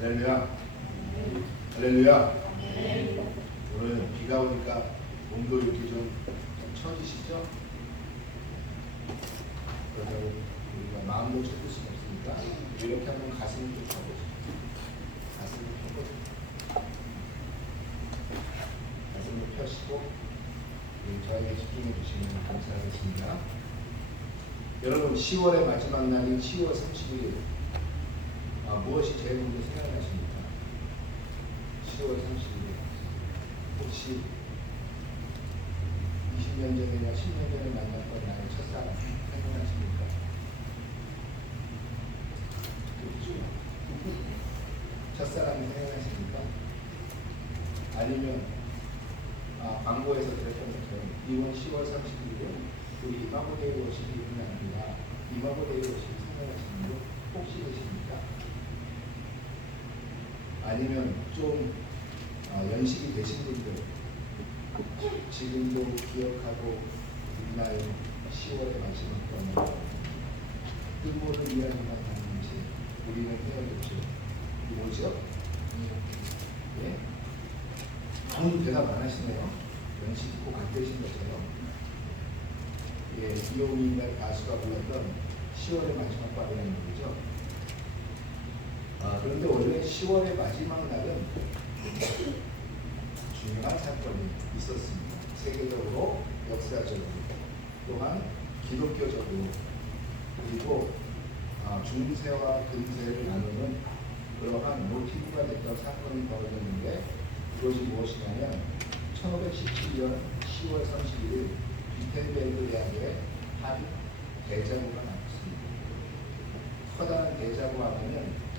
할렐루야. 할렐루야. 오늘 비가 오니까 몸도 이렇게 좀 처지시죠? 그러다가 우리가 마음도 젖을 수는 없으니까 이렇게 하면 가슴을 좀 펴보죠. 가슴을 펴보죠. 가슴을 펴시고 저에게 집중해 주시면 감사하겠습니다. 여러분 10월의 마지막 날인 10월 30일 무엇이 제일 먼저 생각나십니까? 10월 30일 혹시 20년 전이나 10년 전에 만났던 나의 첫사랑 생각나십니까? 그렇죠. 첫사랑이 생각나십니까? 아니면 광고에서 들었던 것처럼 이번 10월 30일은 우리 이마고데이 워십이 있는 아니라 이마고데이 워십이 생각나시는 분 혹시 계십니까? 아니면 좀 연식이 되신 분들 지금도 기억하고 있나요? 10월의 마지막 밤에 뜻모를 이야기만 하는지 우리는 헤어졌죠. 뭐죠? 예? 아무도 대답 안 하시네요. 연식이 꼭 안 되신 것처럼. 예, 이용인의 가수가 불렀던 10월의 마지막 밤이라는 거죠. 그런데 원래 10월의 마지막 날은 중요한 사건이 있었습니다. 세계적으로, 역사적으로, 또한 기독교적으로, 그리고 중세와 근세를 나누는 그러한 모티브가 됐던 사건이 벌어졌는데 그것이 무엇이냐면 1517년 10월 31일 비텐베르그 대학에 한 대자보가 나왔습니다. 커다란 대자보 하면은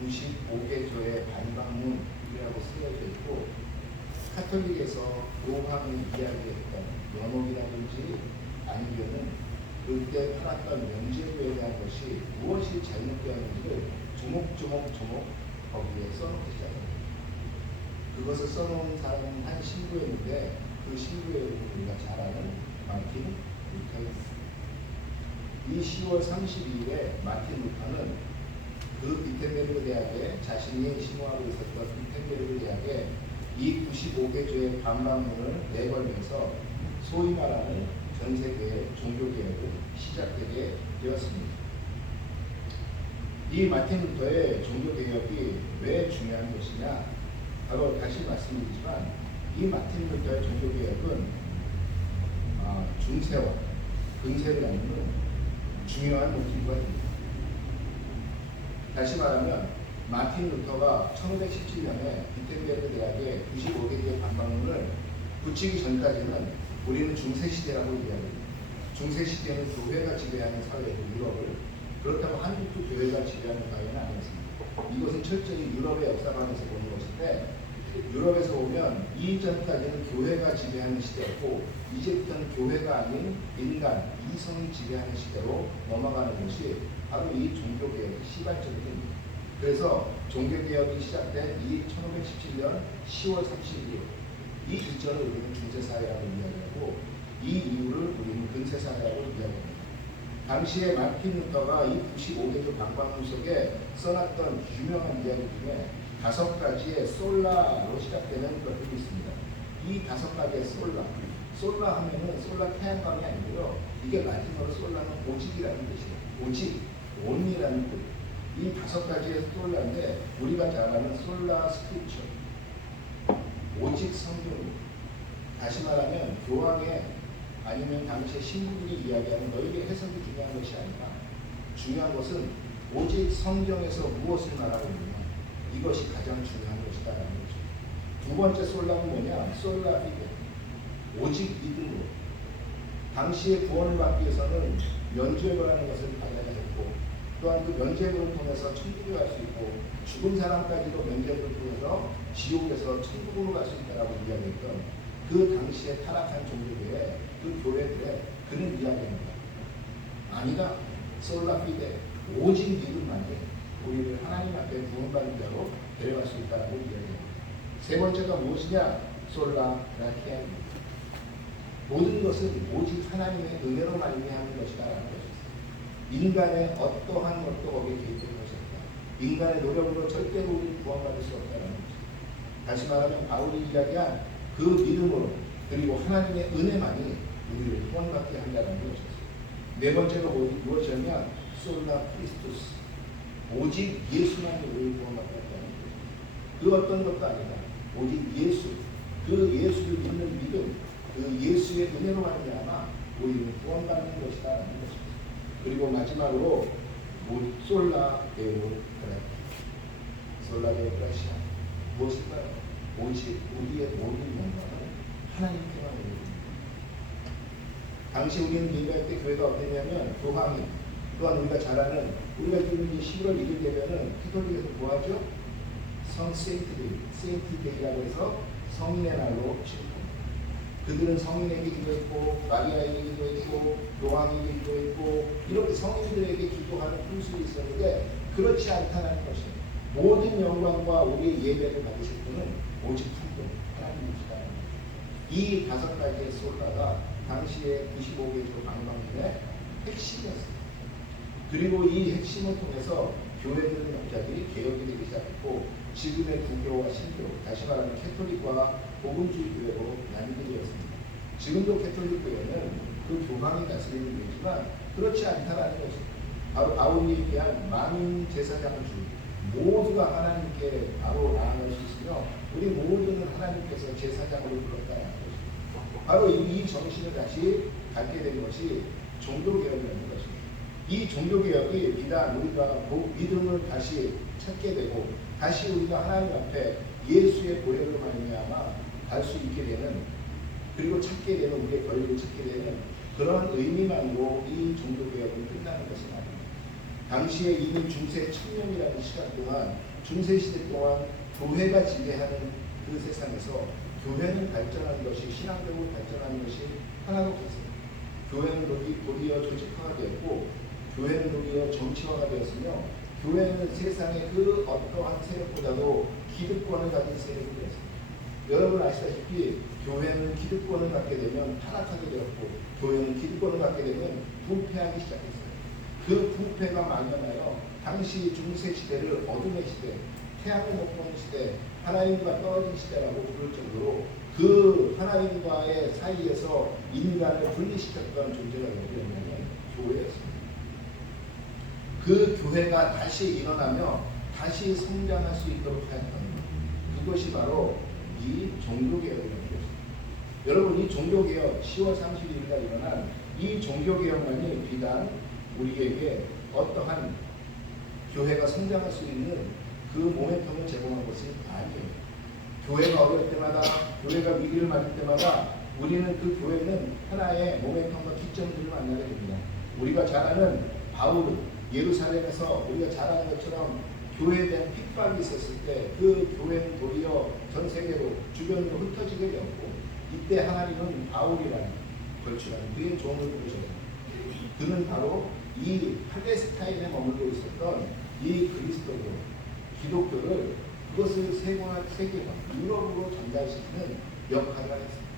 95개 조의 반박문이라고 쓰여져 있고 카톨릭에서 로함이 이야기했던 연옥이라든지 아니면은 그때 팔았던 명제교에 대한 것이 무엇이 잘못되었는지를 조목조목 거기에 써놓기 시작합니다. 그것을 써놓은 사람은 한 신부였는데 그 신부의 이름은 우리가 잘 아는 마틴 루터였습니다. 이 10월 32일에 마틴 루터는 그 비텐베르그 대학에 자신이 심호하고 있었던 비텐베르그 대학에 이 95개 조의 반박문을 내걸면서 소위 말하는 전 세계의 종교개혁을 시작되게 되었습니다. 이 마틴 루터의 종교개혁이 왜 중요한 것이냐? 바로 다시 말씀드리지만 이 마틴 루터의 종교개혁은 중세와 근세를 나누는 중요한 모티브가 됩니다. 다시 말하면 마틴 루터가 1517년에 비텐베르그 대학에 95개의 반박문을 붙이기 전까지는 우리는 중세시대라고 얘기합니다. 중세시대는 교회가 지배하는 사회고 유럽을 그렇다고 한국도 교회가 지배하는 사회는 아니었습니다. 이것은 철저히 유럽의 역사관에서 보는 것인데 유럽에서 보면 이전까지는 교회가 지배하는 시대였고 이제부터는 교회가 아닌 인간, 이성이 지배하는 시대로 넘어가는 것이 바로 이 종교개혁의 시발점입니다. 그래서 종교개혁이 시작된 이 1517년 10월 30일 이 이전을 우리는 중세사회라고 이야기하고 이 이후를 우리는 근세사회라고 이야기합니다. 당시에 마틴 루터가 이 95개조 반박문 속에 써놨던 유명한 이야기 중에 5가지의 솔라로 시작되는 것들이 있습니다. 이 5가지의 솔라 하면은 솔라 태양광이 아니고요. 이게 라틴어로 솔라는 오직이라는 뜻이에요. 오직, 온이라는 뜻. 이 5가지의 솔라인데 우리가 잘 아는 솔라 스크립처, 오직 성경입니다. 다시 말하면 교황의 아니면 당시의 신부들이 이야기하는 너희의 해석이 중요한 것이 아니라 중요한 것은 오직 성경에서 무엇을 말하고 있느냐 이것이 가장 중요한 것이다라는 거죠. 두 번째 솔라는 뭐냐? 솔라 피데 오직 믿음으로 당시의 구원을 받기 위해서는 면죄부라는 것을 받아야 했고 또한 그 면죄부를 통해서 천국에 갈 수 있고 죽은 사람까지도 면죄부를 통해서 지옥에서 천국으로 갈 수 있다라고 이야기했던 그 당시에 타락한 종교들의 그 교회들의 그런 이야기입니다. 아니다. 솔라 피데 오직 믿음만이 우리를 하나님 앞에 구원받는 자로 데려갈 수 있다고 이야기합니다. 세 번째가 무엇이냐? 솔라 그라티아입니다. 모든 것은 오직 하나님의 은혜로 말미암은 것이다라는 것입니다. 인간의 어떠한 것도 거기에 개입된 것이 없다. 인간의 노력으로 절대로 우리는 구원받을 수 없다는 것입니다. 다시 말하면 바울이 이야기한 그 믿음으로 그리고 하나님의 은혜만이 우리를 구원받게 한다는 것이죠. 네 번째로 무엇이냐면 솔라 크리스토스, 오직 예수만이 우리를 구원받게 한다는 것이죠. 그 어떤 것도 아니다. 오직 예수, 그 예수를 믿는 믿음, 그 예수의 은혜로 말미암아 우리는 구원받는 것이다라는 것입니다. 그리고 마지막으로 솔라 데오 그라시아, 솔라 데오 그라시아 무엇일까요? 오직 우리의 모든 영광은 하나님께만 올립니다. 당시 우리는 예배할 때 교회가 어땠냐면 교황이, 또한 우리가 잘 아는, 우리가 지금 이제 11월 1일 되면은 캐톨릭에서 뭐하죠? 성 세인트데이라고 해서 성인의 날로 치릅니다. 그들은 성인에게 기도했고 마리아에게 기도했고 교황에게 기도했고 이렇게 성인들에게 기도하는 풍습이 있었는데 그렇지 않다는 것입니다. 모든 영광과 우리의 예배를 받으실 분은 오직 한 분, 하나님이시다. 이 다섯 가지의 솔라가 당시의 95개조 방방문의 핵심이었습니다. 그리고 이 핵심을 통해서 교회들은 갑자기 개혁이 되기 시작했고 지금의 구교와 신교, 다시 말하면 캐톨릭과 복음주의 교회로 나뉘게 되었습니다. 지금도 캐톨릭 교회는 그 교황이 다스리는 교회지만 그렇지 않다는 것입니다. 바로 바울이 얘기한 만인 제사장을 주고 모두가 하나님께 바로 나아갈 수 있으며 우리 모두는 하나님께서 제사장으로 불렀다는 것입니다. 바로 이 정신을 다시 갖게 된 것이 종교개혁이라는 것입니다. 이 종교개혁이 비단 우리가 믿음을 다시 찾게 되고 다시 우리가 하나님 앞에 예수의 보혈로 말미암아 갈 수 있게 되는, 그리고 찾게 되는, 우리의 권리를 찾게 되는 그런 의미만으로 이 종교개혁은 끝나는 것은 아닙니다. 당시에 이미 중세 1000년이라는 시간 동안, 중세시대 동안 교회가 지배하는 그 세상에서 교회는 발전하는 것이, 신앙적으로 발전하는 것이 하나도 없었습니다. 교회는 도리어 조직화가 되었고 교회는 도리어 정치화가 되었으며 교회는 세상의 그 어떠한 세력보다도 기득권을 가진 세력이 되었습니다. 여러분 아시다시피 교회는 기득권을 갖게 되면 타락하게 되었고 교회는 기득권을 갖게 되면 부패하기 시작했어요. 그 부패가 만연하여 당시 중세시대를 어둠의 시대, 태양을 못 보는 시대, 하나님과 떨어진 시대라고 부를 정도로 그 하나님과의 사이에서 인간을 분리시켰던 존재가 누구였냐면 교회였습니다. 그 교회가 다시 일어나며 다시 성장할 수 있도록 하였던 것, 그것이 바로 이 종교개혁이라는 것입니다. 여러분, 이 종교개혁 10월 31일 날 일어난 이 종교개혁만이 비단 우리에게 어떠한 교회가 성장할 수 있는 그 모멘텀을 제공한 것이 아니에요. 교회가 어려울 때마다, 교회가 위기를 맞을 때마다 우리는 그 교회는 하나의 모멘텀과 기점들을 만나게 됩니다. 우리가 잘 아는 바울은 예루살렘에서 우리가 잘 아는 것처럼 교회에 대한 핍박이 있었을 때 그 교회는 도리어 전 세계로 주변으로 흩어지게 되었고 이때 하나님은 바울이라는 걸출한 그의 종을 부르셨습니다. 그는 바로 이 팔레스타인에 머물고 있었던 이 그리스도교, 기독교를 그것을 세계화, 유럽으로 전달시키는 역할을 했습니다.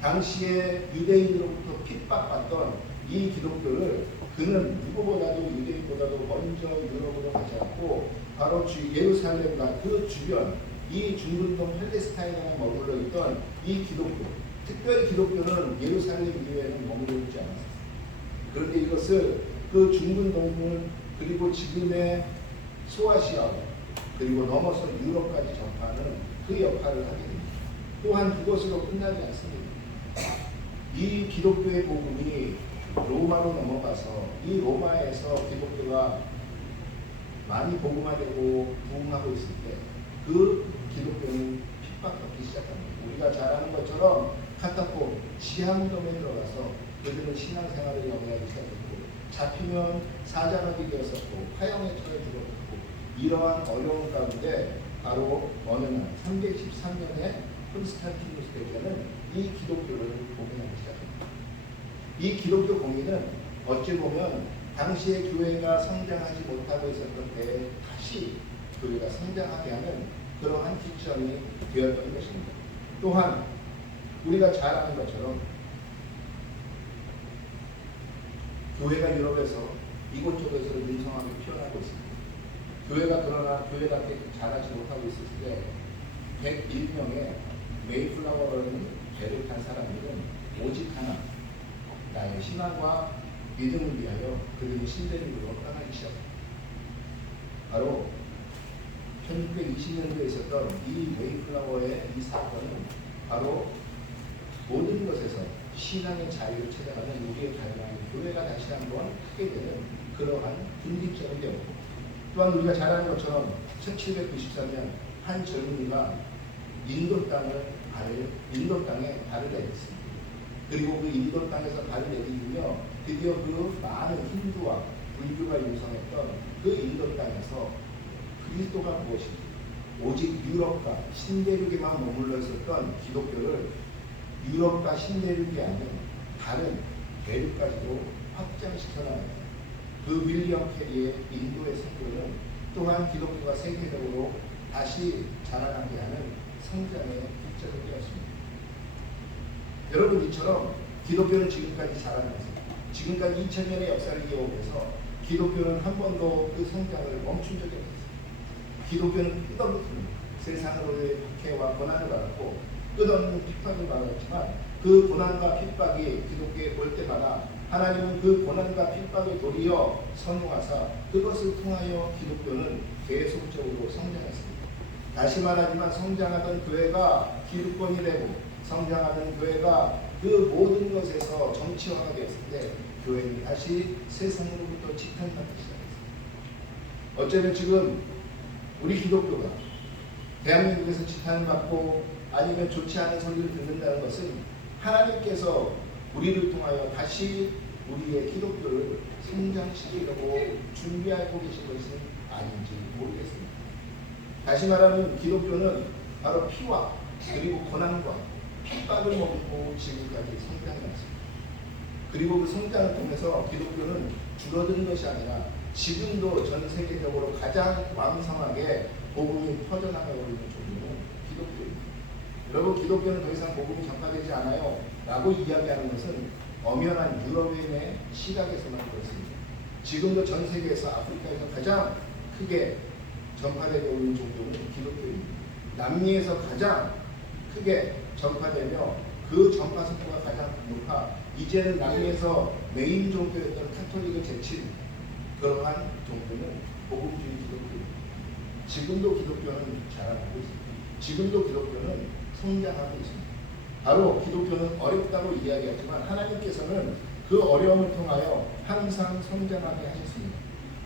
당시에 유대인으로부터 핍박받던 이 기독교를 그는 누구보다도 유대인보다도 먼저 유럽으로 가져왔고 바로 예루살렘과 그 주변 이 중근동 팔레스타인에 머물러 있던 이 기독교, 특별히 기독교는 예루살렘 이외에는 머물러 있지 않았습니다. 그런데 이것을 그 중근동을 그리고 지금의 소아시아 그리고 넘어서 유럽까지 전파하는 그 역할을 하게 됩니다. 또한 그것으로 끝나지 않습니다. 이 기독교의 복음이 로마로 넘어가서 이 로마에서 기독교가 많이 복음화되고 부흥하고 있을 때 그 기독교는 핍박받기 시작합니다. 우리가 잘 아는 것처럼 카타콤, 지하무덤에 들어가서 그들은 신앙생활을 영위하기 시작했고 잡히면 사자나비 되었었고 화형에 처해 죽었고 이러한 어려운 가운데 바로 어느 날 313년에 콘스탄티누스 대제는 이 기독교를 복음하기 시작합니다. 이 기독교 공의는 어찌 보면 당시의 교회가 성장하지 못하고 있었던 때에 다시 교회가 성장하게 하는 그러한 기점이 되었던 것입니다. 또한 우리가 잘 아는 것처럼 교회가 유럽에서 이곳저곳에서 민성하게 피어나고 있습니다. 교회가 그러나 교회답게 잘하지 못하고 있을 때 101명의 메이플라워라는 배를 탄 사람들은 오직 하나, 나의 신앙과 믿음을 위하여 그들이 신대륙으로 떠나기 시작합니다. 바로 1620년도에 있었던 이 메이플라워의 이 사건은 바로 모든 것에서 신앙의 자유를 찾아가는 우리의 다양한 교회가 다시 한번 크게 되는 그러한 분기점이 되었고, 또한 우리가 잘 아는 것처럼 1793년 한 젊은이가 인도 땅에 발을 내딛습니다. 그리고 그 인도 땅에서 발을 내딛으며 드디어 그 많은 힌두와 불교가 유성했던 그 인도 땅에서 그리스도가 무엇인지, 오직 유럽과 신대륙에만 머물러 있었던 기독교를 유럽과 신대륙이 아닌 다른 대륙까지도 확장시켜 나갑니다. 그 윌리엄 캐리의 인도의 선교는 또한 기독교가 세계적으로 다시 자라나게 하는 성장의 기점이 되었습니다. 여러분, 이처럼 기독교는 지금까지 자라나면서 지금까지 2000년의 역사를 이어오면서 기독교는 한 번도 그 성장을 멈춘 적이 없습니다. 기독교는 끝없는 세상으로의 박해와 고난을 받았고 끝없는 핍박을 받았지만 그 고난과 핍박이 기독교에 올 때마다 하나님은 그 고난과 핍박을 도리어 선용하사 그것을 통하여 기독교는 계속적으로 성장했습니다. 다시 말하지만 성장하던 교회가 기득권이 되고 성장하던 교회가 그 모든 것에서 정치화가 되었을 때 교회는 다시 세상으로부터 지탄받기 시작했습니다. 어쩌면 지금 우리 기독교가 대한민국에서 지탄을 받고 아니면 좋지 않은 소리를 듣는다는 것은 하나님께서 우리를 통하여 다시 우리의 기독교를 성장시키려고 준비하고 계신 것은 아닌지 모르겠습니다. 다시 말하면 기독교는 바로 피와 그리고 고난과 핍박을 먹고 지금까지 성장했습니다. 그리고 그 성장을 통해서 기독교는 줄어드는 것이 아니라 지금도 전 세계적으로 가장 왕성하게 복음이 퍼져나가고 있는 종교는 기독교입니다. 여러분, 기독교는 더 이상 복음이 전파되지 않아요 라고 이야기하는 것은 엄연한 유럽인의 시각에서만 그렇습니다. 지금도 전 세계에서 아프리카에서 가장 크게 전파되고 있는 종교는 기독교입니다. 남미에서 가장 크게 전파되며 그 전파 속도가 가장 높아 이제는 남미에서 메인 종교였던 카톨릭을 제친 그러한 종교는 복음주의 기독교입니다. 지금도 기독교는 자라나고 있습니다. 지금도 기독교는 성장하고 있습니다. 바로 기독교는 어렵다고 이야기하지만 하나님께서는 그 어려움을 통하여 항상 성장하게 하셨습니다.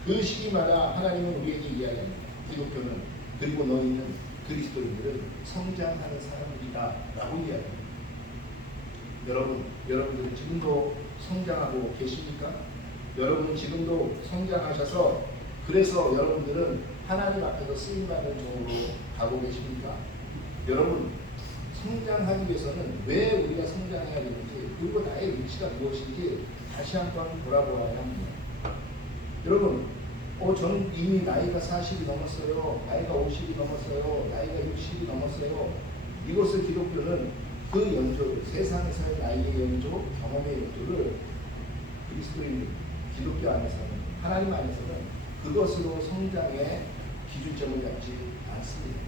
그 시기마다 하나님은 우리에게 이야기합니다. 기독교는 그리고 너희는 그리스도인들은 성장하는 사람이다 라고 이야기합니다. 여러분들은 지금도 성장하고 계십니까? 여러분은 지금도 성장하셔서 그래서 여러분들은 하나님 앞에서 쓰임받는 종으로 가고 계십니까? 여러분, 성장하기 위해서는 왜 우리가 성장해야 되는지 그리고 나의 위치가 무엇인지 다시 한번 돌아보아야 합니다. 여러분, 저는 이미 나이가 40이 넘었어요. 나이가 50이 넘었어요. 나이가 60이 넘었어요. 이것을 기독교는 그 연조를, 세상에서의 나이의 연조, 경험의 연조를 그리스도인 기독교 안에서는, 하나님 안에서는 그것으로 성장의 기준점을 잡지 않습니다.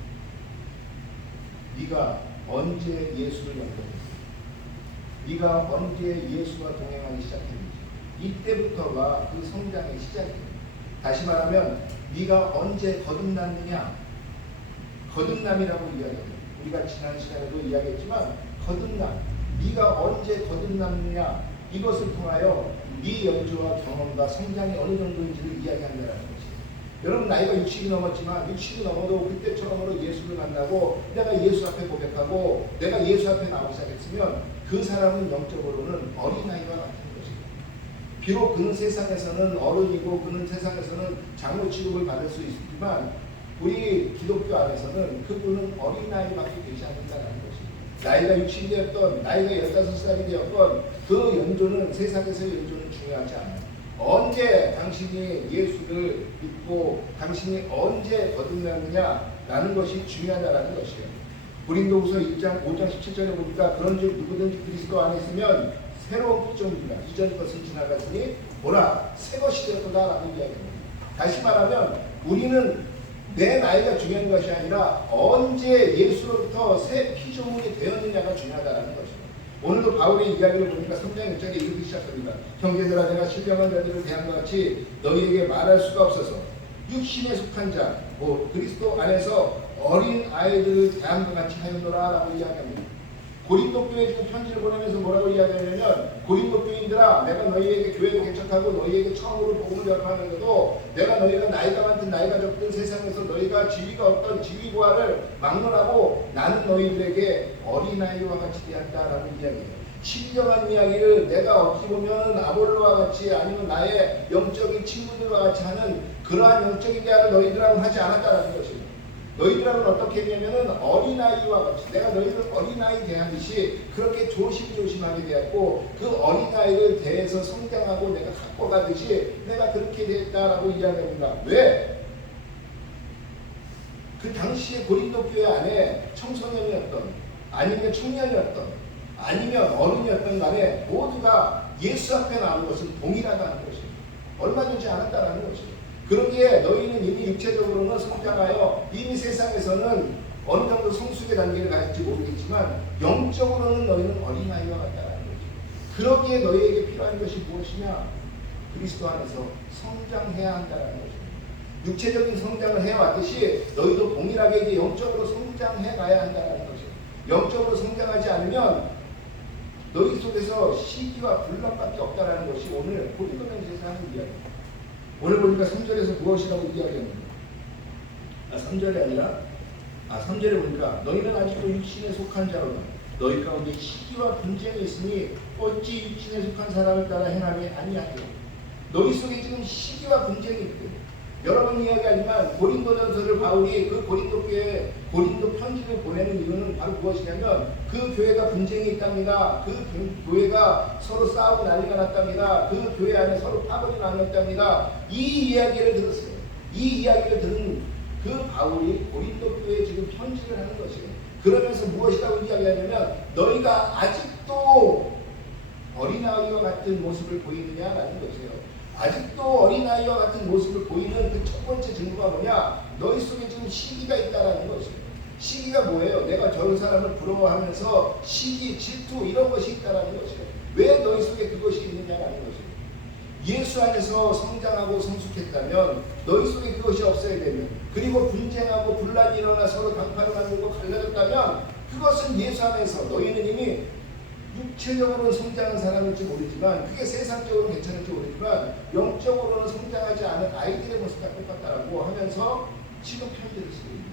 네가 언제 예수를 만났는지, 네가 언제 예수와 동행하기 시작했는지, 이때부터가 그 성장의 시작입니다. 다시 말하면 네가 언제 거듭났느냐, 거듭남이라고 이야기합니다. 우리가 지난 시간에도 이야기했지만 거듭남, 네가 언제 거듭났느냐, 이것을 통하여 네 연주와 경험과 성장이 어느 정도인지를 이야기한다는 것입니다. 여러분, 나이가 60이 넘었지만 60이 넘어도 그때 처음으로 예수를 만나고 내가 예수 앞에 고백하고 내가 예수 앞에 나오기 시작했으면 그 사람은 영적으로는 어린아이와 같은 것입니다. 비록 그는 세상에서는 어른이고 그는 세상에서는 장로 취급을 받을 수 있지만 우리 기독교 안에서는 그분은 어린아이밖에 되지 않는다는 것입니다. 나이가 60이 되었던, 나이가 15살이 되었건 그 연조는, 세상에서의 연조는 중요하지 않아요. 언제 당신이 예수를 믿고 당신이 언제 거듭났느냐라는 것이 중요하다는 것이에요. 고린도후서 1장 5장 17절에 보니까 그런즉 누구든지 그리스도 안에 있으면 새로운 피조물이라, 이전 것은 지나갔으니 보라 새 것이 되었도다 라고 이야기합니다. 다시 말하면 우리는 내 나이가 중요한 것이 아니라 언제 예수로부터 새 피조물이 되었느냐가 중요하다는 것이죠. 오늘도 바울의 이야기를 보니까 3장 1절에 이렇게 시작합니다. 형제들아, 내가 신령한 자들을 대함과 같이 너희에게 말할 수가 없어서 육신에 속한 자, 그리스도 안에서 어린 아이들을 대함과 같이 하였노라 라고 이야기합니다. 고린도 교회에 지금 편지를 보내면서 뭐라고 이야기하냐면, 고린도 교인들아, 내가 너희에게 교회도 개척하고 너희에게 처음으로 복음을 전하는데도 내가 너희가 나이가 많든 나이가 적든 세상에서 너희가 지위가 어떤 지위 고하를 막론하고 나는 너희들에게 어린아이와 같이 대한다라고 이야기해요. 신령한 이야기를 내가 어찌 보면 아볼로와 같이 아니면 나의 영적인 친구들과 같이 하는 그러한 영적인 대화를 너희들하고는 하지 않았다라는 것입니다. 너희들하고는 어떻게 했냐면은 어린아이와 같이 내가 너희들 어린아이 대하듯이 그렇게 조심조심하게 대했고, 그 어린아이를 대해서 성장하고 내가 갖고 가듯이 내가 그렇게 됐다라고 이야기합니다. 왜? 그 당시에 고린도 교회 안에 청소년이었던 아니면 청년이었던 아니면 어른이었던 간에 모두가 예수 앞에 나오는 것은 동일하다는 것입니다. 얼마 되지 않았다는 것입니다. 그러기에 너희는 이미 육체적으로는 성장하여 이미 세상에서는 어느 정도 성숙의 단계를 가질지 모르겠지만 영적으로는 너희는 어린아이와 같다는 거죠. 그러기에 너희에게 필요한 것이 무엇이냐? 그리스도 안에서 성장해야 한다는 거죠. 육체적인 성장을 해왔듯이 너희도 동일하게 이제 영적으로 성장해 가야 한다는 거죠. 영적으로 성장하지 않으면 너희 속에서 시기와 분란밖에 없다는 것이 오늘 고린도전서에서 하는 이야기입니다. 오늘 보니까 3절에서 무엇이라고 이야기합니다. 3절이 아니라 3절에 보니까 너희는 아직도 육신에 속한 자로다. 너희 가운데 시기와 분쟁이 있으니 어찌 육신에 속한 사람을 따라 행함이 아니하리요. 너희 속에 지금 시기와 분쟁이 있거든요. 여러분 이야기하지만 고린도전서를 바울이 그 고린도 교회에 고린도 편지를 보내는 이유는 바로 무엇이냐면 그 교회가 분쟁이 있답니다. 그 교회가 서로 싸우고 난리가 났답니다. 그 교회 안에 서로 파벌이 나눴답니다. 이 이야기를 들었어요. 이 이야기를 들은 그 바울이 고린도 교회에 지금 편지를 하는 것이에요. 그러면서 무엇이라고 이야기하냐면 너희가 아직도 어린아이와 같은 모습을 보이느냐라는 것이에요. 아직도 어린아이와 같은 모습을 보이는 그 첫 번째 증거가 뭐냐? 너희 속에 지금 시기가 있다는 것이에요. 시기가 뭐예요? 내가 저런 사람을 부러워하면서 시기, 질투 이런 것이 있다는 것이에요. 왜 너희 속에 그것이 있느냐라는 것이에요. 예수 안에서 성장하고 성숙했다면 너희 속에 그것이 없어야 되면, 그리고 분쟁하고 분란이 일어나 서로 당파를 만들고 갈라졌다면 그것은 예수 안에서 너희는 이미 육체적으로는 성장한 사람일지 모르지만 그게 세상적으로는 괜찮을지 모르지만 영적으로는 성장하지 않은 아이들의 모습과 똑같다라고 하면서 지금 편지를 쓰고 있는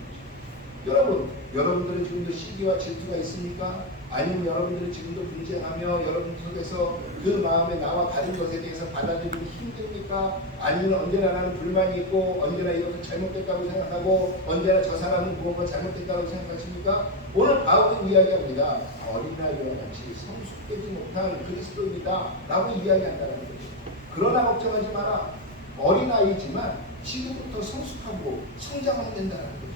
거죠. 여러분들은 지금도 시기와 질투가 있습니까? 아니면 여러분들은 지금도 분쟁하며 여러분 속에서 그 마음에 나와 다른 것에 대해서 받아들이기 힘듭니까? 아니면 언제나 나는 불만이 있고 언제나 이것은 잘못됐다고 생각하고 언제나 저 사람은 무언가 잘못됐다고 생각하십니까? 오늘 바울은 이야기합니다. 어린아이와 같이 성숙되지 못한 그리스도입니다 라고 이야기한다는 거죠. 그러나 걱정하지 마라. 어린아이지만 지금부터 성숙하고 성장하면 된다는 거죠.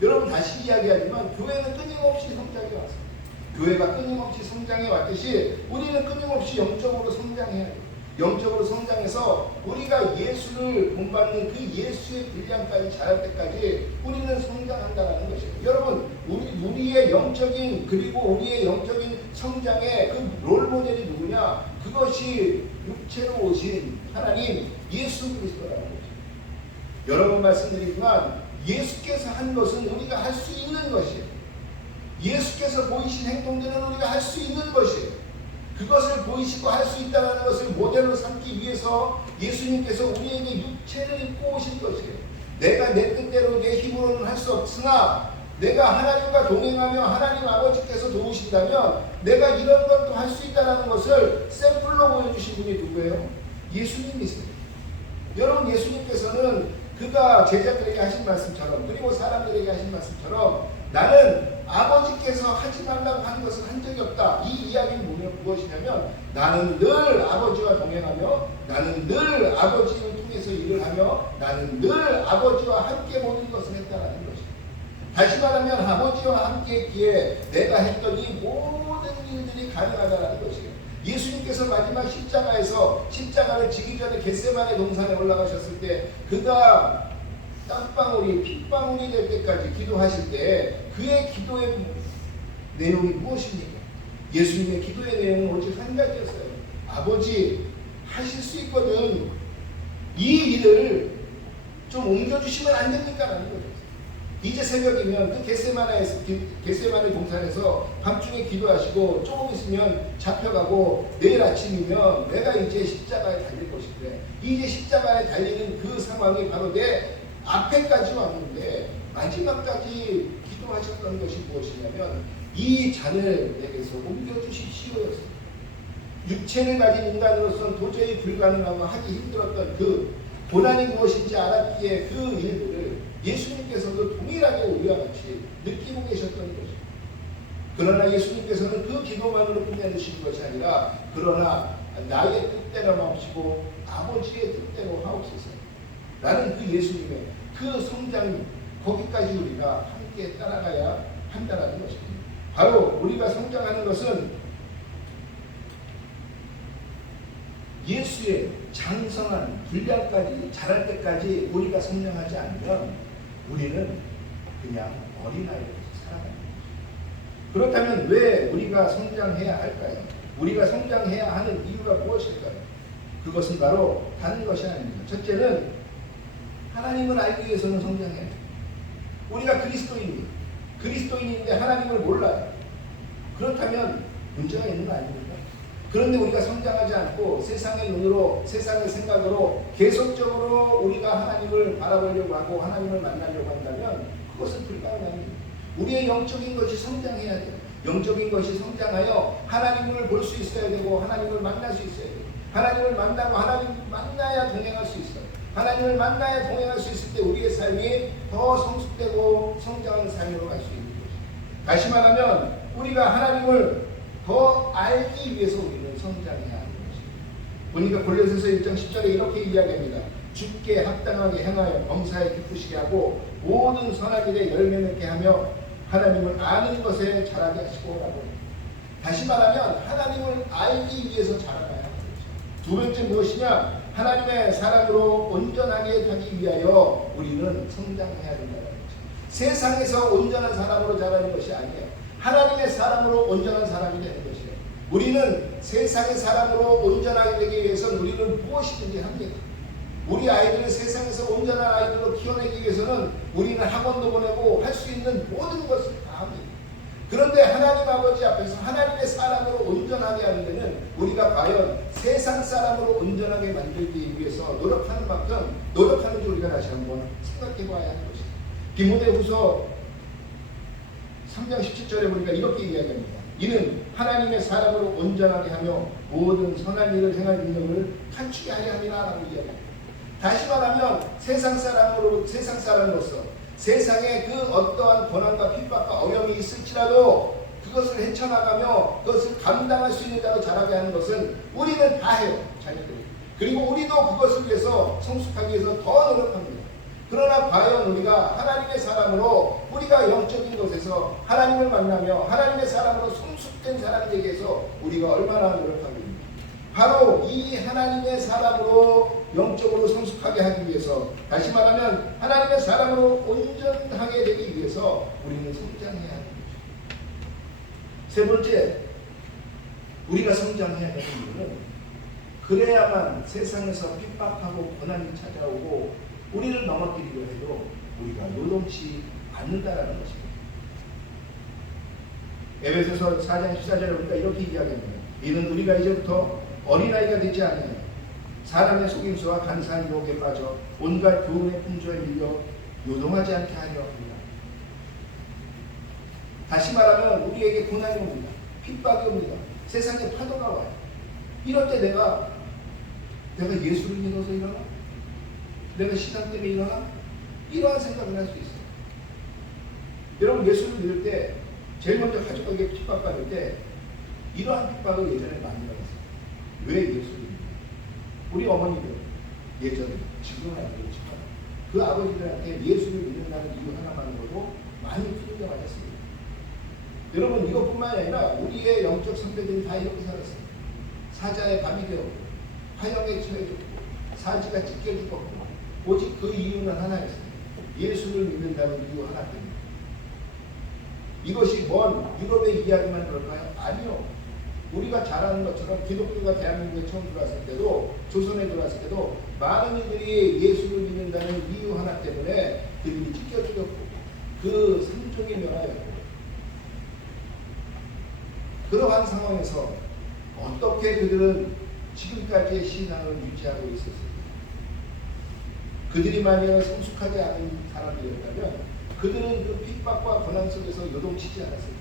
여러분 다시 이야기하지만 교회는 끊임없이 성장해 왔습니다. 교회가 끊임없이 성장해 왔듯이 우리는 끊임없이 영적으로 성장해야 해요. 영적으로 성장해서 우리가 예수를 본받는 그 예수의 분량까지 자랄 때까지 우리는 성장한다는 것이에요. 여러분 우리의 영적인 그리고 우리의 영적인 성장의 그 롤모델이 누구냐? 그것이 육체로 오신 하나님 예수 그리스도라는 거죠. 여러 번 말씀드리지만 예수께서 한 것은 우리가 할 수 있는 것이에요. 예수께서 보이신 행동들은 우리가 할 수 있는 것이에요. 그것을 보이시고 할 수 있다는 것을 모델로 삼기 위해서 예수님께서 우리에게 육체를 입고 오신 것이에요. 내가 내 뜻대로 내 힘으로는 할 수 없으나 내가 하나님과 동행하며 하나님 아버지께서 도우신다면 내가 이런 것도 할 수 있다는 것을 샘플로 보여주신 분이 누구예요? 예수님이세요. 여러분 예수님께서는 그가 제자들에게 하신 말씀처럼 그리고 사람들에게 하신 말씀처럼 나는 아버지께서 하지 말라고 하는 것을 한 적이 없다. 이 이야기는 무엇이냐면 나는 늘 아버지와 동행하며 나는 늘 아버지를 통해서 일을 하며 나는 늘 아버지와 함께 모든 것을 했다는 것입니다. 다시 말하면 아버지와 함께 했기에 내가 했던 이 모든 일들이 가능하다는 것이에요. 예수님께서 마지막 십자가를 지기 전에 겟세마네 동산에 올라가셨을 때 그가 땀방울이 핏방울이 될 때까지 기도하실 때 그의 기도의 내용이 무엇입니까? 예수님의 기도의 내용은 오직 한 가지였어요. 아버지, 하실 수 있거든. 이 일을 좀 옮겨주시면 안 됩니까? 라는 거죠. 이제 새벽이면 그 겟세마네 동산에서 밤중에 기도하시고 조금 있으면 잡혀가고 내일 아침이면 내가 이제 십자가에 달릴 것인데, 이제 십자가에 달리는 그 상황이 바로 내 앞에까지 왔는데 마지막까지 기도하셨던 것이 무엇이냐면 이 잔을 내게서 옮겨주십시오였어요. 육체를 가진 인간으로서는 도저히 불가능하고 하기 힘들었던 그 고난이 무엇인지 알았기에 그 일들을 예수님께서도 동일하게 우리와 같이 느끼고 계셨던 것입니다. 그러나 예수님께서는 그 기도만으로 끝내주신 것이 아니라 그러나 나의 뜻대로 마옵시고 아버지의 뜻대로 하옵소서 라는 그 예수님의 그 성장, 거기까지 우리가 함께 따라가야 한다는 것입니다. 바로 우리가 성장하는 것은 예수의 장성한 분량까지 자랄 때까지 우리가 성장하지 않으면 우리는 그냥 어린아이로서 살아가는 거죠. 그렇다면 왜 우리가 성장해야 할까요? 우리가 성장해야 하는 이유가 무엇일까요? 그것은 바로 다른 것이 아닙니다. 첫째는 하나님을 알기 위해서는 성장해야 해요. 우리가 그리스도인인데 하나님을 몰라요. 그렇다면 문제가 있는 거 아닙니까? 그런데 우리가 성장하지 않고 세상의 눈으로, 세상의 생각으로 계속적으로 우리가 하나님을 바라보려고 하고 하나님을 만나려고 한다면 그것은 불가능합니다. 우리의 영적인 것이 성장해야 돼요. 영적인 것이 성장하여 하나님을 볼 수 있어야 되고 하나님을 만날 수 있어야 돼요. 하나님을 만나고 하나님을 만나야 동행할 수 있어요. 하나님을 만나야 동행할 수 있을 때 우리의 삶이 더 성숙되고 성장하는 삶으로 갈 수 있는 것입니다. 다시 말하면 우리가 하나님을 더 알기 위해서 우리는 성장해야 하는 것입니다. 보니까 골로새서 1장 10절에 이렇게 이야기합니다. 주께 합당하게 행하여 범사에 기쁘시게 하고 모든 선한 일에 열매 맺게 하며 하나님을 아는 것에 자라게 하시고 라고. 다시 말하면 하나님을 알기 위해서 자라가야 하는 것입니다. 두 번째 무엇이냐? 하나님의 사람으로 온전하게 되기 위하여 우리는 성장해야 된다는 것입니다. 세상에서 온전한 사람으로 자라는 것이 아니에요. 하나님의 사람으로 온전한 사람이 되는 것이에요. 우리는 세상의 사람으로 온전하게 되기 위해서는 우리는 무엇이든지 합니다. 우리 아이들을 세상에서 온전한 아이들로 키워내기 위해서는 우리는 학원도 보내고 할 수 있는 모든 것을 다 합니다. 그런데 하나님 아버지 앞에서 하나님의 사람으로 온전하게 하는 데는 우리가 과연 세상 사람으로 온전하게 만들기 위해서 노력하는 만큼 노력하는지 우리가 다시 한번 생각해 봐야 하는 것입니다. 디모데후서 3장 17절에 보니까 이렇게 이야기합니다. 이는 하나님의 사람으로 온전하게 하며 모든 선한 일을 행할 능력을 갖추게 하려 함이라 라고 이야기합니다. 다시 말하면 세상 사람으로서 세상에 그 어떠한 고난과 핍박과 어려움이 있을지라도 그것을 헤쳐나가며 그것을 감당할 수 있는 자로 자라게 하는 것은 우리는 다 해요. 자녀들이. 그리고 우리도 그것을 위해서 성숙하기 위해서 더 노력합니다. 그러나 과연 우리가 하나님의 사람으로 우리가 영적인 것에서 하나님을 만나며 하나님의 사람으로 성숙된 사람이 되기 위해서 우리가 얼마나 노력하고 있는가? 바로 이 하나님의 사람으로 영적으로 성숙하게 하기 위해서, 다시 말하면 하나님의 사람으로 온전하게 되기 위해서 우리는 성장해야 하는 것입니다. 세 번째, 우리가 성장해야 하는 이유는 그래야만 세상에서 핍박하고 고난이 찾아오고 우리를 넘어뜨리려 해도 우리가 요동치 않는다라는 것입니다. 에베소서 4장 14절에 보니까 이렇게 이야기합니다. 이는 우리가 이제부터 어린아이가 되지 않으며 사람의 속임수와 간사한 유혹에 빠져 온갖 교훈의 풍조에 밀려 요동하지 않게 하려 합니다. 다시 말하면 우리에게 고난이 옵니다. 핍박이 옵니다. 세상에 파도가 와요. 이럴 때 내가 예수를 믿어서 일어나? 내가 신앙 때문에 일어나? 이러한 생각을 할 수 있어요. 여러분, 예수를 믿을 때 제일 먼저 가족에게 핍박받을 때 이러한 핍박을 예전에 많이 받았어요. 왜 예수를 믿어요? 우리 어머니들 예전에, 지금은 안 그렇지만 그 아버지들한테 예수를 믿는다는 이유 하나만으로도 많이 두들겨 맞았습니다. 여러분, 이것뿐만 아니라 우리의 영적 선배들이 다 이렇게 살았어요. 사자의 밥이 되었고 화형에 처해졌고 사지가 찢겨 죽었고 오직 그 이유는 하나였어요. 예수를 믿는다는 이유 하나 때문에. 이것이 먼 유럽의 이야기만 그럴까요? 아니요. 우리가 잘 아는 것처럼 기독교가 대한민국에 처음 들어왔을 때도 조선에 들어왔을 때도 많은 이들이 예수를 믿는다는 이유 하나 때문에 그들이 찢겨 죽었고 그 삼종이 멸하였고 그러한 상황에서 어떻게 그들은 지금까지의 신앙을 유지하고 있었을까? 그들이 만약 성숙하지 않은 사람들이었다면 그들은 그 핍박과 고난 속에서 요동치지 않았을까?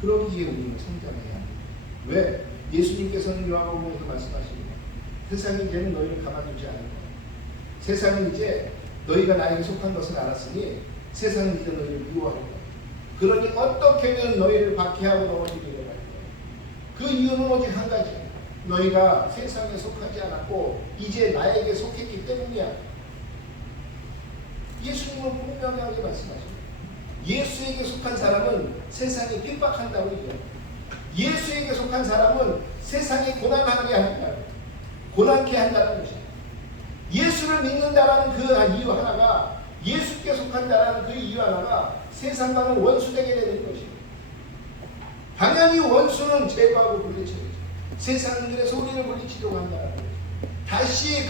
그러기에 우리는 성장해야 합니다. 왜? 예수님께서는 요한복음에서 말씀하십니다. 세상이 이제는 너희를 가만두지 않을 거야. 세상은 이제 너희가 나에게 속한 것을 알았으니 세상은 이제 너희를 미워할 거야. 그러니 어떻게든 너희를 박해하고 넘어지기를 할 거야. 그 이유는 오직 한 가지. 너희가 세상에 속하지 않았고 이제 나에게 속했기 때문이야. 예수님은 분명하게 말씀하십니다. 예수에게 속한 사람은 세상이 핍박한다고 얘기해요. 예수에게 속한 사람은 세상이 고난하게 한다. 고난케 한다는 것이에요. 예수를 믿는다라는 그 이유 하나가 예수께 속한다라는 그 이유 하나가 세상과는 원수되게 되는 것이에요. 당연히 원수는 제거하고 물리쳐야죠. 세상은 그래서 우리를 물리치려고 한다는 거죠. 다시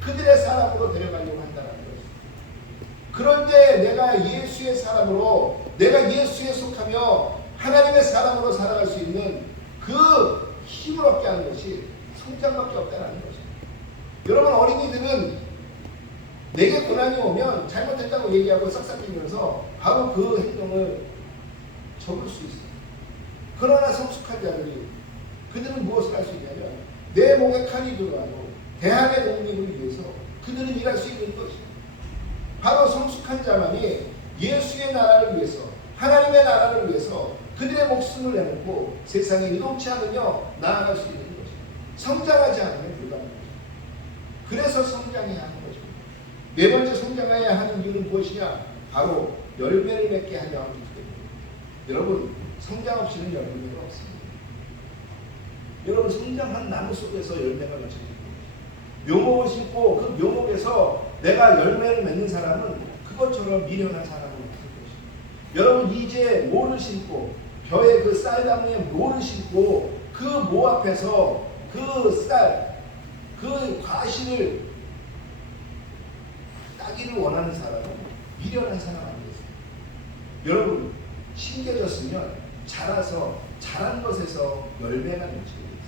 그들의 사람으로 데려가려고 한다는 거죠. 그럴 때 내가 예수의 사람으로 내가 예수에 속하며 하나님의 사람으로 살아갈 수 있는 그 힘을 얻게 하는 것이 성장밖에 없다는 거죠. 여러분 어린이들은 내게 고난이 오면 잘못했다고 얘기하고 싹싹 빌면서 바로 그 행동을 접을 수 있어요. 그러나 성숙한 자들이 그들은 무엇을 할 수 있냐면 내 목에 칼이 들어와도 대한의 독립을 위해서 그들은 일할 수 있는 것이에요. 바로 성숙한 자만이 예수의 나라를 위해서 하나님의 나라를 위해서 그들의 목숨을 내놓고 세상에 이동치 않으며 나아갈 수 있는 것이에요. 성장하지 않으면 불가능해요. 그래서 성장해야 하는 거죠. 네 번째 성장해야 하는 이유는 무엇이냐? 바로 열매를 맺게 하려 하기 때문에. 여러분 성장 없이는 열매가 없습니다. 여러분 성장한 나무 속에서 열매가 맺혀집니다. 묘목을 심고 그 묘목에서 내가 열매를 맺는 사람은 그것처럼 미련한 사람을 될 것입니다. 여러분 이제 모를 심고 벼에 그 쌀 나무에 모를 심고 그 모 앞에서 그 쌀, 그 과실을 따기를 원하는 사람은 미련한 사람 아니겠어요? 여러분 심겨졌으면 자라서 자란 것에서 열매가 맺히게 되어 있습니다.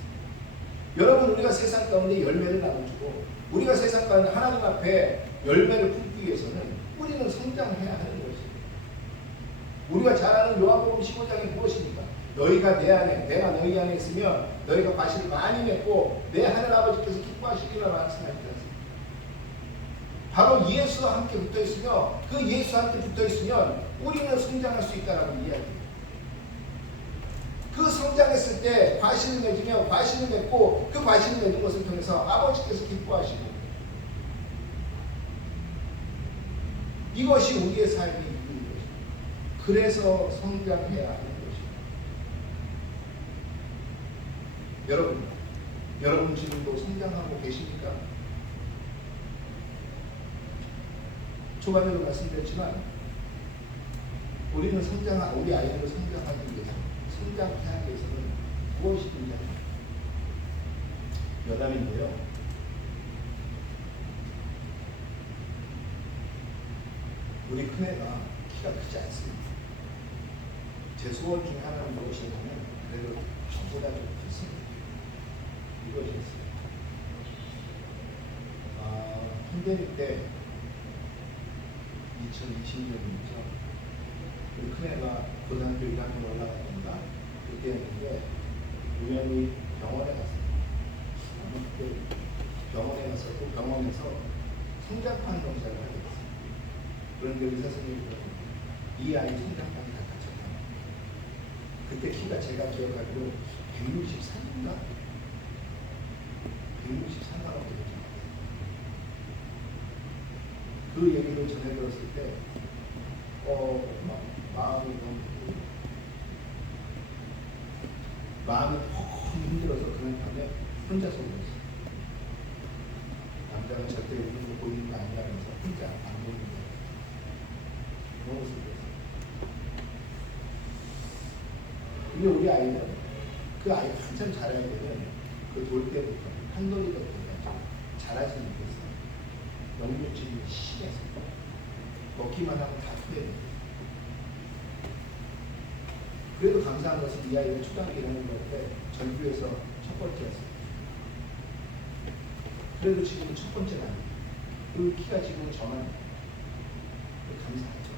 여러분 우리가 세상 가운데 열매를 나눠주고 우리가 세상 가운데 하나님 앞에 열매를 품기 위해서는 우리는 성장해야 하는 것입니다. 우리가 잘 아는 요한복음 15장이 무엇입니까? 너희가 내 안에 내가 너희 안에 있으면 너희가 과실을 많이 맺고 내 하늘아버지께서 기뻐하시리라 말씀하시지 않습니까? 바로 예수와 함께 붙어있으며 그 예수와 함께 붙어있으면 우리는 성장할 수 있다라고 이야기해요. 그 성장했을 때 과실을 맺으며 과실을 맺고 그 과실을 맺는 것을 통해서 아버지께서 기뻐하시고 이것이 우리의 삶이 있는 것입니다. 그래서 성장해야 하는 것입니다. 여러분 지금도 성장하고 계십니까? 초반에도 말씀드렸지만 우리는 우리 아이들을 성장하기 위해서 성장케 하기 위해서는 무엇이 필요합니까? 여담인데요. 우리 큰애가 키가 크지 않습니다. 제 소원 중에 하나는 무엇이냐면 그래도 저보다 좀 크습니다. 이것이었어요. 팬데믹 때 2020년이죠. 우리 큰애가 고등학교 1학년 올라갔습니다. 그때였는데 우연히 병원에 갔어요. 그때 병원에 가서 그 병원에서 성장판 검사를 하게 됐어요. 그런데 의사 선생님이 이 아이 성장판이 다 갇혔다. 그때 키가 제가 기억하기로 163인가? 163가가 되죠. 그 얘기를 전해 들었을 때 마음이 너무 마음이 너무 힘들어서 그런 밤에 혼자서 울었어요. 남자는 절대 우는 거 보이는 게 아니라면서 혼자 안 보이는 거예요. 너무 슬펐어요. 근데 우리 아이는 그 아이가 한참 자라야 되면 그 돌 때부터 한돌이 될 때까지 자라지 못했어요. 영유증이 심해서 먹기만 하면 다 토해요. 그래도 감사한 것은 이 아이가 초등학교 1학년 때 전교에서 첫 번째였어요. 그래도 지금 첫 번째는 아니에요. 그 키가 지금 저만 감사하죠.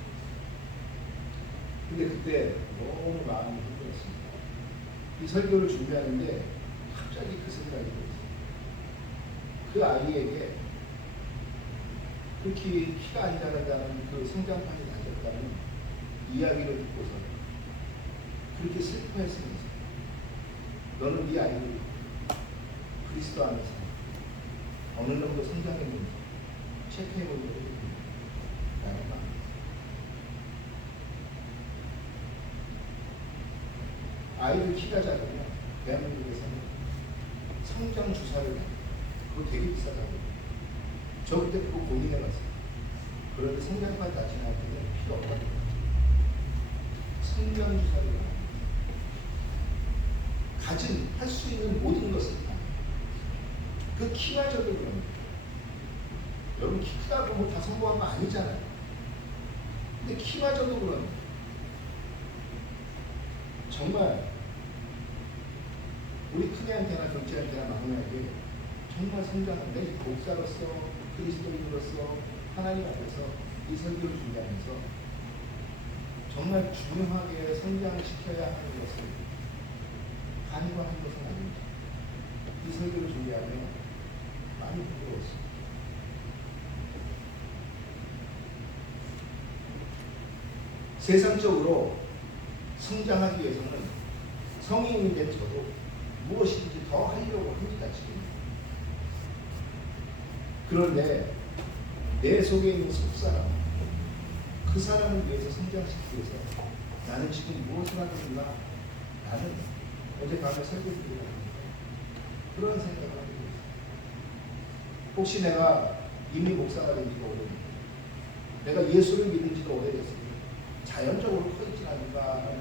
근데 그때 너무 마음이 힘들었습니다. 이 설교를 준비하는데 갑자기 그 생각이 들었어요. 그 아이에게 그렇게 키가 안 자란다는 그 성장판이 낮았다는 이야기를 듣고서 그렇게 슬퍼했으면서 너는 네 아이를 그리스도 안에서 어느 정도 성장했는지 체크해보려고 했습니다. 라는 말. 아이들 키가 작으면 대한민국에서는 성장 주사를 그거 되게 비싸다고. 저 그때 그거 고민해봤어요. 그런데 성장판 낮은 아이들은 필요 없다고. 성장 주사를 가진 할 수 있는 모든 것을 다. 그 키가 적은 겁니다. 여러분 키 크다고 뭐 다 성공한 거 아니잖아요. 근데 키마저도 그럽니다. 정말 우리 큰애한테나 둘째한테나 막내에게 정말 성장한 내 목사로서 그리스도인으로서 하나님 앞에서 이 설교를 준비하면서 정말 중요하게 성장시켜야 하는 것을 간과한 것은 아닙니다. 이 설교를 준비하며 많이 부끄러웠습니다. 세상적으로 성장하기 위해서는 성인이 된 저도 무엇인지 더 하려고 합니다. 지금. 그런데 내 속에 있는 속사람, 그 사람을 위해서 성장시키기 위해서 나는 지금 무엇을 하고 있나? 나는 어젯밤에 설교를 드리고 그런 생각을 하고 있어요. 혹시 내가 이미 목사가 된 지가 오래됐고 내가 예수를 믿은 지도 오래됐으니 자연적으로 커있지 않는가 하는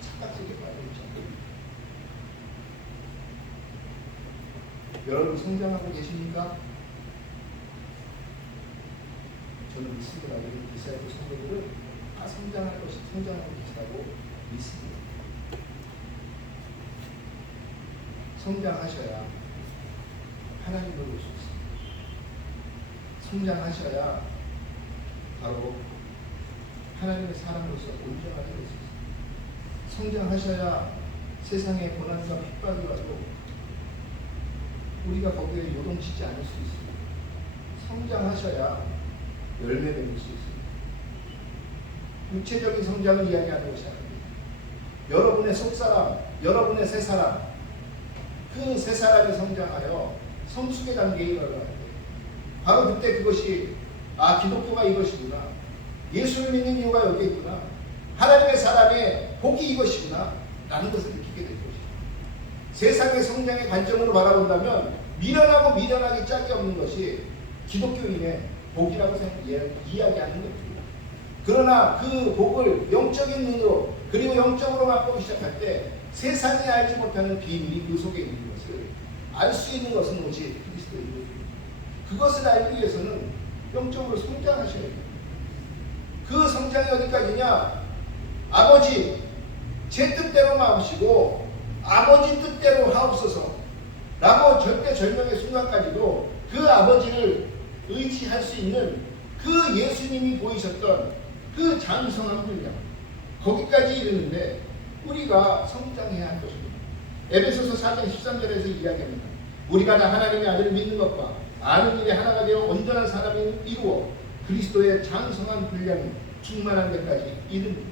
착각 속에 빠져있죠. 여러분 성장하고 계십니까? 저는 믿습니다. 우리 디사이플 성도들은 다 성장할 것이 성장하고 계시다고 믿습니다. 성장하셔야 하나님을 볼 수 있습니다. 성장하셔야 바로 하나님의 사람으로서 온전하게 될 수 있습니다. 성장하셔야 세상의 고난과 핍박이 와도 우리가 거기에 요동치지 않을 수 있습니다. 성장하셔야 열매 맺을 수 있습니다. 육체적인 성장을 이야기하는 것이 아닙니다. 여러분의 속사람, 여러분의 새사람, 그 새사람이 성장하여 성숙의 단계에 이르러갈 때 바로 그때 그것이 기독교가 이것이구나, 예수를 믿는 이유가 여기 있구나, 하나님의 사람의 복이 이것이구나 라는 것을 느끼게 될 것입니다. 세상의 성장의 관점으로 바라본다면 미련하고 미련하기 짝이 없는 것이 기독교인의 복이라고 이야기하는 것입니다. 그러나 그 복을 영적인 눈으로 그리고 영적으로 맛보기 시작할 때 세상이 알지 못하는 비밀이 그 속에 있는 것을 알 수 있는 것은 오직 그리스도입니다. 그것을 알기 위해서는 영적으로 성장하셔야 돼요. 그 성장이 어디까지냐? 아버지 제 뜻대로 마시고 아버지 뜻대로 하옵소서 라고 절대절명의 순간까지도 그 아버지를 의지할 수 있는 그 예수님이 보이셨던 그 장성한 분량, 거기까지 이르는데 우리가 성장해야 할 것입니다. 에베소서 4장 13절에서 이야기합니다. 우리가 다 하나님의 아들을 믿는 것과 아는 일에 하나가 되어 온전한 사람을 이루어 그리스도의 장성한 분량이 충만한 데까지 이릅니다.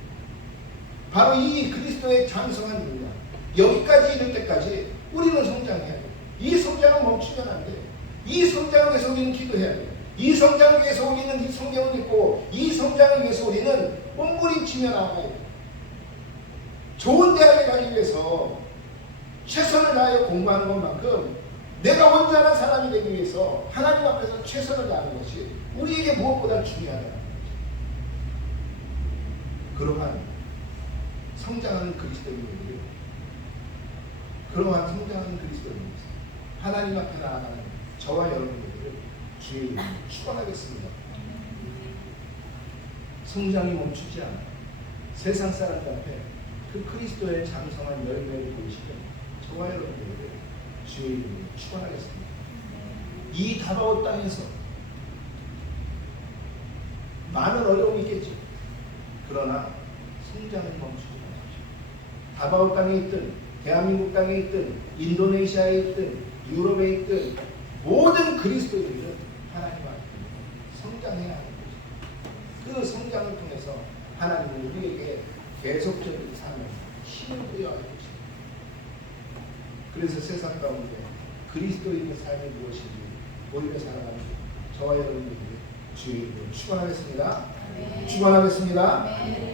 바로 이 그리스도의 장성한 분량, 여기까지 이를 때까지 우리는 성장해야 돼요. 이 성장은 멈추면 안 돼요. 이 성장을 위해서 우리는 기도해야 돼요. 이 성장을 위해서 우리는 성경을 읽고 이 성장을 위해서 우리는 몸부림치며 나아가야 돼요. 좋은 대학에 가기 위해서 최선을 다하여 공부하는 것만큼 내가 온전한 사람이 되기 위해서 하나님 앞에서 최선을 다하는 것이 우리에게 무엇보다 중요하다는 거죠. 그러한 성장하는 그리스도인들이 하나님 앞에 나아가는 저와 여러분들을 주의 이름으로 축원하겠습니다. 성장이 멈추지 않아 세상 사람들 앞에 그 그리스도의 장성한 열매를 보이시는 저와 여러분들을 주의 이름으로 축원하겠습니다. 이 다바오 땅에서 많은 어려움이 있겠죠. 그러나 성장은 멈추지 마십시오. 다바오 땅에 있든 대한민국 땅에 있든 인도네시아에 있든 유럽에 있든 모든 그리스도인들은 하나님 앞에 성장해야 하는 것입니다. 그 성장을 통해서 하나님은 우리에게 계속적인 삶을 힘을 부여하는 것입니다. 그래서 세상 가운데 그리스도인의 삶이 무엇인지 보이며 살아가는 저와 여러분들이 주의 이름으로 축원하겠습니다. 축원하겠습니다.